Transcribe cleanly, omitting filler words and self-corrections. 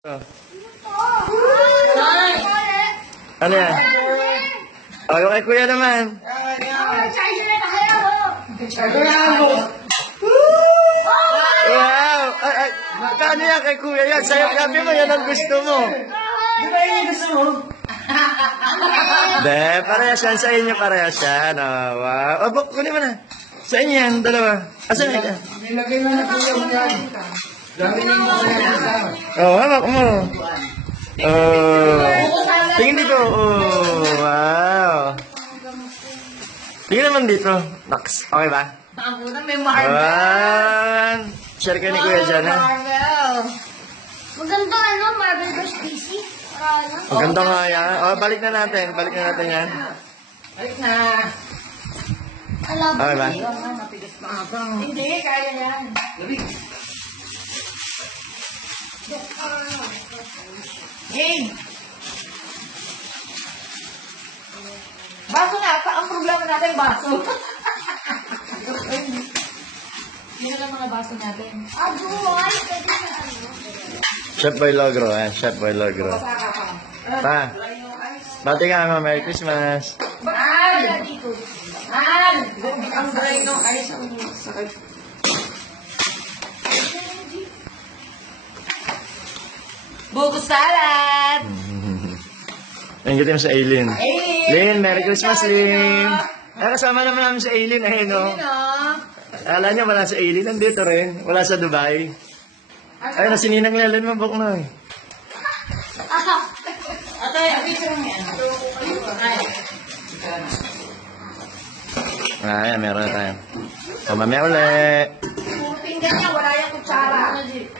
Oh. Ano yan? O, yung kay kuya naman. Wow! Ay, paano yan kay kuya yan? Sa'yo, sabi mo, yan ang gusto mo. Di ba yun yung gusto mo? De, parehas yan. Sa inyo parehas yan. Oh, wow. O, kunin mo na. Sa inyo yan, dalawa. Asan yan? Nilagay mo na kuya mo yan. Dami na mo yan. Oh, hawak mo. Oh. Tingin dito. Oh, wow. Tingin naman dito. Max, okay ba? Ang unang may marble. One. Share kayo ni Kuya dyan, ha? Marble. Maganda Marvel vs. DC. Maganda nga yan. Oh, balik na natin. Balik na natin yan. Balik na. Okay ba? Matigas pa nga ba? Hindi, kaya yan. Hey! Baso na. Ang problema natin, baso. Yun ang mga baso natin. Aduay, pwede na Chef Boy Logro, eh. Chef Boy Logro. Pa. Bati ka mo. Merry Christmas. Mahal! Mahal! Ang dry ng ice ang sakit. Buko salad! Ang gating mo sa Aileen. Aileen! Lynn, Merry Christmas, Lynn. Kasama naman namin sa Aileen. Ayun, no? Akala niyo wala sa Aileen. Nandito rin. Wala sa Dubai. Ayun, sininang Lelen mo, buk na. Ate, dito lang yan. Ayan, meron na tayo. So, mamaya ulit. Pinggan niya, wala yung kutsara.